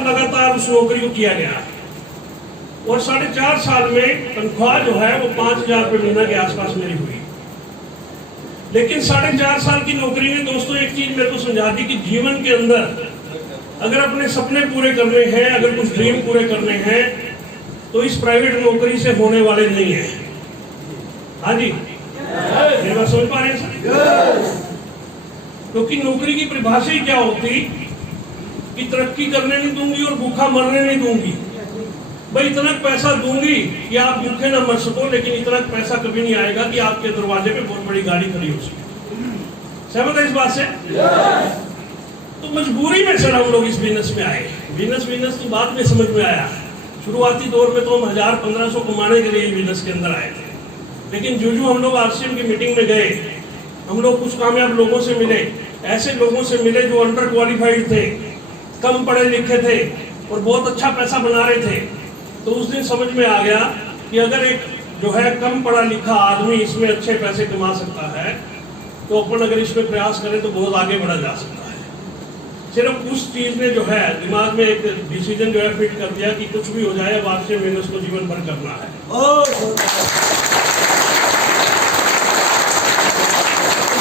साल लगातार उस नौकरी को किया गया और 4.5 साल में तनख्वाह जो है वो 5,000 रुपये महीना के आसपास मेरी हुई। लेकिन 4.5 साल की नौकरी ने दोस्तों एक चीज मेरे को समझा दी कि जीवन के अंदर अगर अपने सपने पूरे करने हैं, अगर कुछ ड्रीम पूरे करने हैं, तो इस प्राइवेट नौकरी से होने वाले नहीं है। हाँ जी, ये बात समझ पा रहे हैं सर? क्योंकि नौकरी की परिभाषा ही क्या होती कि तरक्की करने नहीं दूंगी और भूखा मरने नहीं दूंगी। भाई इतना पैसा दूंगी कि आप भूखे ना मर सको, लेकिन इतना पैसा कभी नहीं आएगा कि आपके दरवाजे पे बहुत बड़ी गाड़ी खड़ी हो सके। सहमत है इस बात से? तो मजबूरी में सर हम लोग इस बिजनेस में आए। बिजनेस तो बाद में समझ में आया। शुरुआती दौर में तो हम 1,000-1,500 कमाने के लिए बिजनेस के अंदर आए थे। लेकिन जो हम लोग RCM की मीटिंग में गए, हम लोग कुछ कामयाब लोगों से मिले, ऐसे लोगों से मिले जो अंडर क्वालिफाइड थे, कम पढ़े लिखे थे और बहुत अच्छा पैसा बना रहे थे। तो उस दिन समझ में आ गया कि अगर एक जो है कम पढ़ा लिखा आदमी इसमें अच्छे पैसे कमा सकता है, तो अपन अगर इसमें प्रयास करें तो बहुत आगे बढ़ा जा सकता है। सिर्फ उस चीज ने जो है दिमाग में एक डिसीजन जो है फिट कर दिया कि कुछ भी हो जाए, अब RCM बिजनेस को जीवन भर करना है।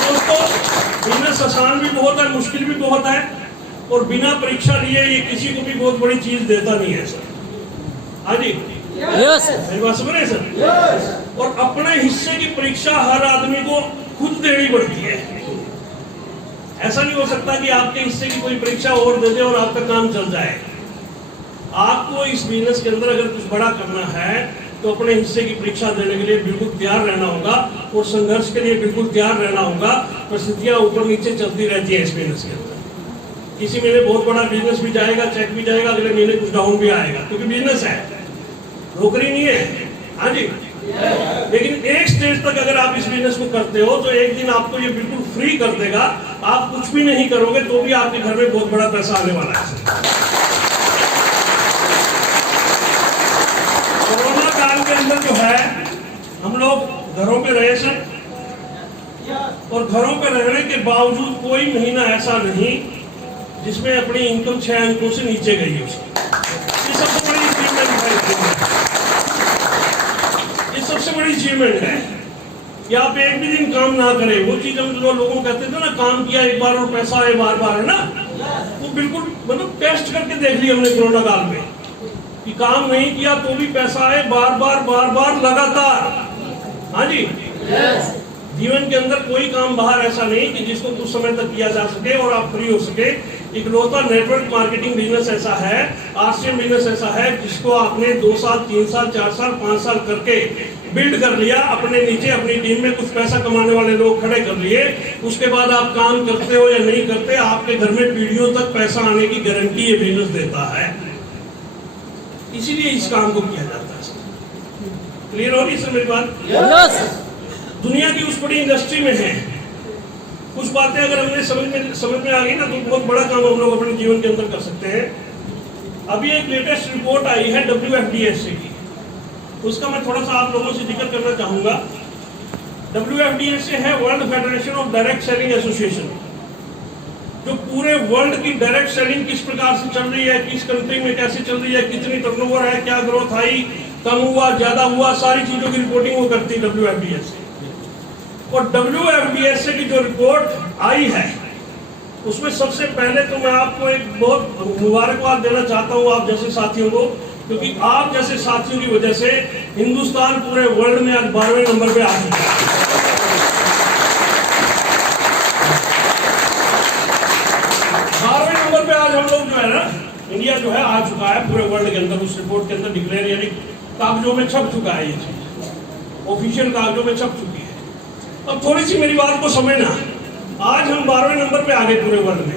दोस्तों, बिजनेस आसान भी बहुत है, मुश्किल भी बहुत है, और बिना परीक्षा लिए ये किसी को भी बहुत बड़ी चीज देता नहीं है सर। हाँ जी, मेरी बात समझ रहे सर? और अपने हिस्से की परीक्षा हर आदमी को खुद देनी पड़ती है। ऐसा नहीं हो सकता कि आपके हिस्से की कोई परीक्षा और दे दे और आपका काम चल जाए। आपको इस बिजनेस के अंदर अगर कुछ बड़ा करना है तो अपने हिस्से की परीक्षा देने के लिए बिल्कुल तैयार रहना होगा और संघर्ष के लिए बिल्कुल तैयार रहना होगा। परिस्थितियां ऊपर नीचे चलती रहती है इस बिजनेस के अंदर। किसी महीने बहुत बड़ा बिजनेस भी जाएगा, चेक भी जाएगा, अगले महीने कुछ डाउन भी आएगा, क्योंकि बिजनेस है, नौकरी नहीं है। हाँ जी, लेकिन एक स्टेज तक अगर आप इस बिजनेस को करते हो तो एक दिन आपको ये बिल्कुल फ्री कर देगा। आप कुछ भी नहीं करोगे तो भी आपके घर में बहुत बड़ा पैसा आने वाला है। कोरोना काल के अंदर जो है हम लोग घरों पे रहे सर, और घरों पे रहने के बावजूद कोई महीना ऐसा नहीं जिसमें अपनी इनकम 6 अंकों से नीचे गई है। ये सबसे बड़ी अचीवमेंट है। ये सबसे बड़ी अचीवमेंट है कि आप एक भी दिन काम ना करें। वो चीज हम जो लोगों कहते थे ना, काम किया एक बार और पैसा आए बार बार, है ना, वो बिल्कुल मतलब टेस्ट करके देख लिया हमने कोरोना काल में कि काम नहीं किया तो भी पैसा आए बार बार लगातार। हाँ जी, जीवन के अंदर कोई काम बाहर ऐसा नहीं कि जिसको कुछ समय तक किया जा सके और आप फ्री हो सके। इकलौता नेटवर्क मार्केटिंग बिजनेस ऐसा है, RCM बिजनेस ऐसा है जिसको आपने 2 साल 3 साल 4 साल 5 साल करके बिल्ड कर लिया। अपने नीचे अपनी टीम में कुछ पैसा कमाने वाले लोग खड़े कर लिए। उसके बाद आप काम करते हो या नहीं करते, आपके घर में पीढ़ियों तक पैसा आने की गारंटी ये बिजनेस देता है। इसीलिए इस काम को किया जाता है। क्लियर हो रही सर मेरी बात? दुनिया की उस बड़ी इंडस्ट्री में है, कुछ बातें अगर हमने समझ में आ गई ना तो बहुत बड़ा काम हम लोग अपने जीवन के अंदर कर सकते हैं। अभी एक लेटेस्ट रिपोर्ट आई है WFDSA की, उसका मैं थोड़ा सा आप लोगों से जिक्र करना चाहूंगा। WFDSA है world federation of direct selling association, जो पूरे वर्ल्ड की डायरेक्ट सेलिंग किस प्रकार से चल रही है, किस कंट्री में कैसे चल रही है, कितनी टर्नओवर है, क्या ग्रोथ आई, कम हुआ, ज्यादा हुआ, सारी चीजों की रिपोर्टिंग वो करती है WFDSA। और WFDSA की जो रिपोर्ट आई है उसमें सबसे पहले तो मैं आपको एक बहुत मुबारकबाद देना चाहता हूं आप जैसे साथियों को, क्योंकि आप जैसे साथियों की वजह से हिंदुस्तान पूरे वर्ल्ड में आज 12वें नंबर पे आ चुका है। 12वें नंबर पे आज हम लोग जो है ना, इंडिया जो है आ चुका है पूरे वर्ल्ड के अंदर। उस रिपोर्ट के अंदर डिक्लेयर यानी कागजों में छप चुका है, ये चीज ऑफिशियल कागजों में छप चुकी है। अब थोड़ी सी मेरी बात को समझना, आज हम 12वें नंबर पे आ गए पूरे वर्ल्ड में,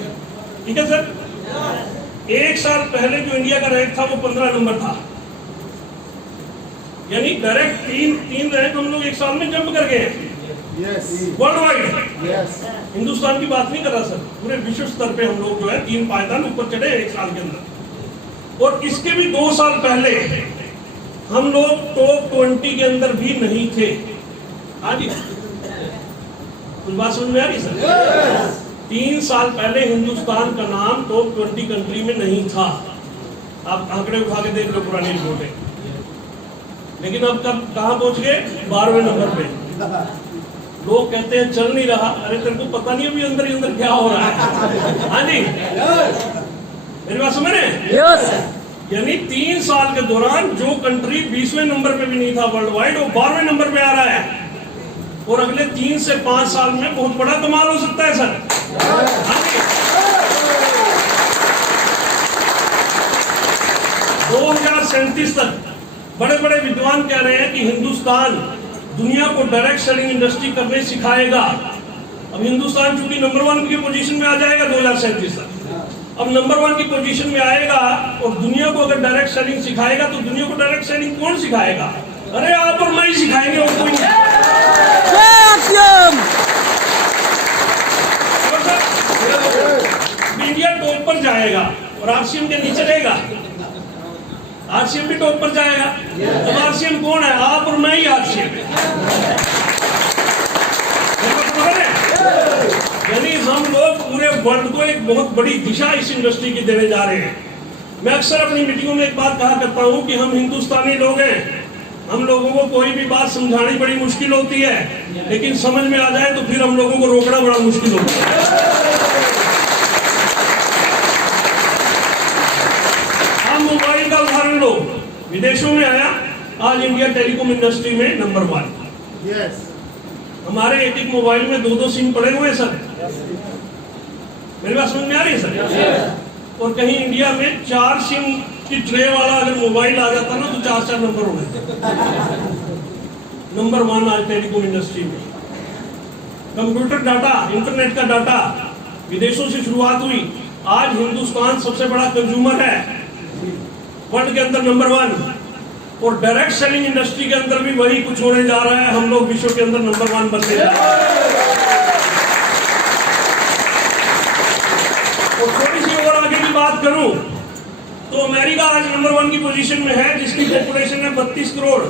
ठीक है सर? 1 साल पहले जो इंडिया का रैंक था वो 15 नंबर था, यानी डायरेक्ट तीन रैंक हम लोग 1 साल में जंप कर गए वर्ल्ड वाइड। हिंदुस्तान की बात नहीं कर रहा सर, पूरे विश्व स्तर पे हम लोग जो है 3 पायदान ऊपर चढ़े 1 साल के अंदर। और इसके भी 2 साल पहले हम लोग टॉप 20 के अंदर भी नहीं थे। हाँ जी, कुछ बात समझ में आ रही सर? 3 साल पहले हिंदुस्तान का नाम टॉप 20 कंट्री में नहीं था। आप आंकड़े उठा के देख लो पुरानी रिपोर्टें। लेकिन अब तक कहाँ पहुंच गए? 12वें नंबर पे। लोग कहते हैं चल नहीं रहा। अरे तेरे को पता नहीं अभी अंदर ही अंदर क्या हो रहा है। हाँ जी, मेरी बात समझ रहे? यानी 3 साल के दौरान जो कंट्री 20वें नंबर पे भी नहीं था वर्ल्ड वाइड, वो 12वें नंबर पे आ रहा है। और अगले 3 से 5 साल में बहुत बड़ा कमाल हो सकता है सर। हाँ जी, 2037 तक बड़े बड़े विद्वान कह रहे हैं कि हिंदुस्तान दुनिया को डायरेक्ट सेलिंग इंडस्ट्री करने सिखाएगा। अब हिंदुस्तान चूंकि नंबर 1 की पोजीशन में आ जाएगा 2037 तक। अब नंबर 1 की पोजीशन में आएगा और दुनिया को अगर डायरेक्ट सेलिंग सिखाएगा तो दुनिया को डायरेक्ट सेलिंग कौन सिखाएगा? अरे आप और मैं ही सिखाएंगे, और कोई नहीं। इंडिया टॉप पर जाएगा और आरसीएम के नीचे रहेगा। आरसीएम भी टॉप पर जाएगा। अब आरसीएम कौन है? आप और मैं ही आरसीएम है। यानी हम लोग पूरे वर्ल्ड को एक बहुत बड़ी दिशा इस इंडस्ट्री की देने जा रहे हैं। मैं अक्सर अपनी मीटिंगों में एक बात कहा करता हूं कि हम हिंदुस्तानी लोग हैं, हम लोगों को कोई भी बात समझानी बड़ी मुश्किल होती है, लेकिन समझ में आ जाए तो फिर हम लोगों को रोकना बड़ा मुश्किल होता है। आप मोबाइल का उदाहरण लो, विदेशों में आया, आज इंडिया टेलीकॉम इंडस्ट्री में नंबर 1। हमारे एक मोबाइल में 2-2 सिम पड़े हुए हैं सर। मेरी बात समझ में आ रही है सर? और कहीं इंडिया में 4 सिम की ट्रे वाला अगर मोबाइल आ जाता ना तो 4-4 नंबर हो गए। नंबर 1 आज टेलीकॉम इंडस्ट्री में। कंप्यूटर डाटा, इंटरनेट का डाटा विदेशों से शुरुआत हुई, आज हिंदुस्तान सबसे बड़ा कंज्यूमर है वर्ल्ड के अंदर, नंबर 1। और डायरेक्ट सेलिंग इंडस्ट्री के अंदर भी वही कुछ होने जा रहा है। हम लोग विश्व के अंदर नंबर 1 बनने जा रहे हैं। और थोड़ी सी और आगे की बात करूं तो अमेरिका आज नंबर 1 की पोजीशन में है, जिसकी पॉपुलेशन है 32 करोड़।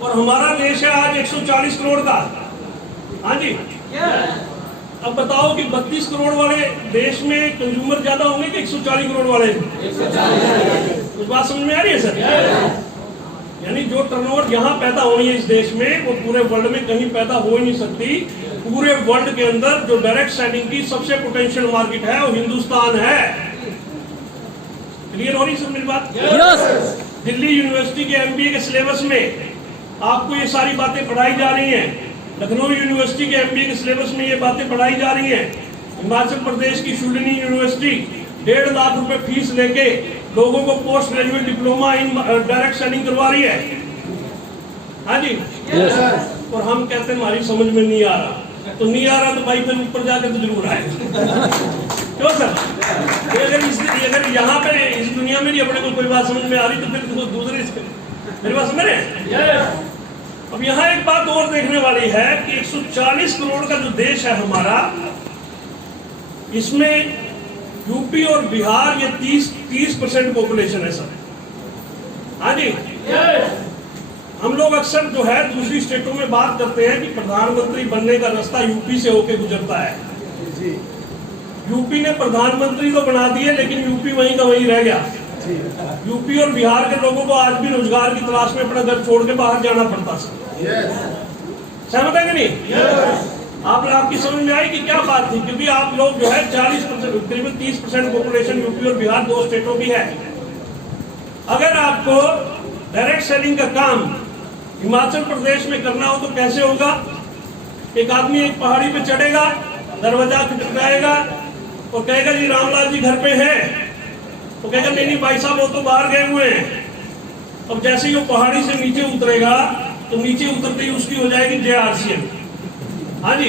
और हमारा देश है आज 140 करोड़ का। हाँ जी, अब बताओ कि 32 करोड़ वाले देश में कंज्यूमर ज्यादा होंगे कि 140 करोड़ वाले? कुछ बात समझ में आ रही है सर? यानी जो टर्नओवर यहाँ पैदा होनी है इस देश में, वो पूरे वर्ल्ड में कहीं पैदा हो ही नहीं सकती। पूरे वर्ल्ड के अंदर जो डायरेक्ट सेलिंग की सबसे पोटेंशियल मार्केट है वो हिंदुस्तान है। क्लियर हो रही है मेरी बात? दिल्ली यूनिवर्सिटी के एमबीए के सिलेबस में आपको ये सारी बातें पढ़ाई जा रही हैं। लखनऊ यूनिवर्सिटी के एमबीए के सिलेबस में ये बातें पढ़ाई जा रही हैं। हिमाचल प्रदेश की शूलिनी यूनिवर्सिटी 1.5 लाख रुपए फीस लेके लोगों को post graduate diploma in direct selling करवा रही है। हाँ जी, और हम कहते हैं हमारी समझ में नहीं आ रहा। तो नहीं आ रहा तो भाई फिर ऊपर जाकर तो जरूर आएगा। क्यों सर? अगर यहाँ पे इस दुनिया में नहीं अपने को कोई बात समझ में आ रही तो फिर दूसरे मेरी बात समझ रहे हैं? अब यहाँ एक बात और देखने वाली है कि 140 करोड़ का जो देश है हमारा, इसमें यूपी और बिहार ये 30% पॉपुलेशन है सर। हाँ जी, हम लोग अक्सर जो है दूसरी स्टेटों में बात करते हैं कि प्रधानमंत्री बनने का रास्ता यूपी से होके गुजरता है। यूपी ने प्रधानमंत्री तो बना दिए, लेकिन यूपी वहीं का वहीं रह गया। यूपी और बिहार के लोगों को आज भी रोजगार की तलाश में अपना घर छोड़ के बाहर जाना पड़ता सर। सहमत है कि नहीं? आपकी समझ में आई कि क्या बात थी? क्योंकि आप लोग जो है 40%, करीबन 30% पॉपुलेशन यूपी और बिहार 2 स्टेटों की है। अगर आपको डायरेक्ट सेलिंग का काम हिमाचल प्रदेश में करना हो तो कैसे होगा? एक आदमी एक पहाड़ी पे चढ़ेगा, दरवाजा खटखटाएगा और कहेगा जी रामलाल जी घर पे है। तो कहेगा नहीं भाई साहब वो तो बाहर गए हुए हैं। अब जैसे ही वो पहाड़ी से नीचे उतरेगा तो नीचे उतरते ही उसकी हो जाएगी JRCM। हाँ जी,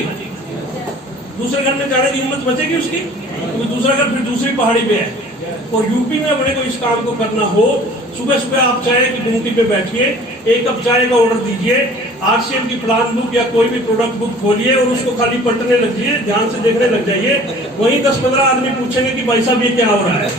दूसरे घर में जाने की हिम्मत बचेगी उसकी, क्योंकि दूसरा घर फिर दूसरी पहाड़ी पे है। और यूपी में अपने को इस काम को करना हो, सुबह सुबह आप चाय की गुमटी पे बैठिए, 1 कप चाय का ऑर्डर दीजिए, RCM की प्लान बुक या कोई भी प्रोडक्ट बुक खोलिए और उसको खाली पलटने लग जाइए, ध्यान से देखने लग जाइए। वहीं 10-15 आदमी पूछेंगे कि भाई साहब ये क्या हो रहा है।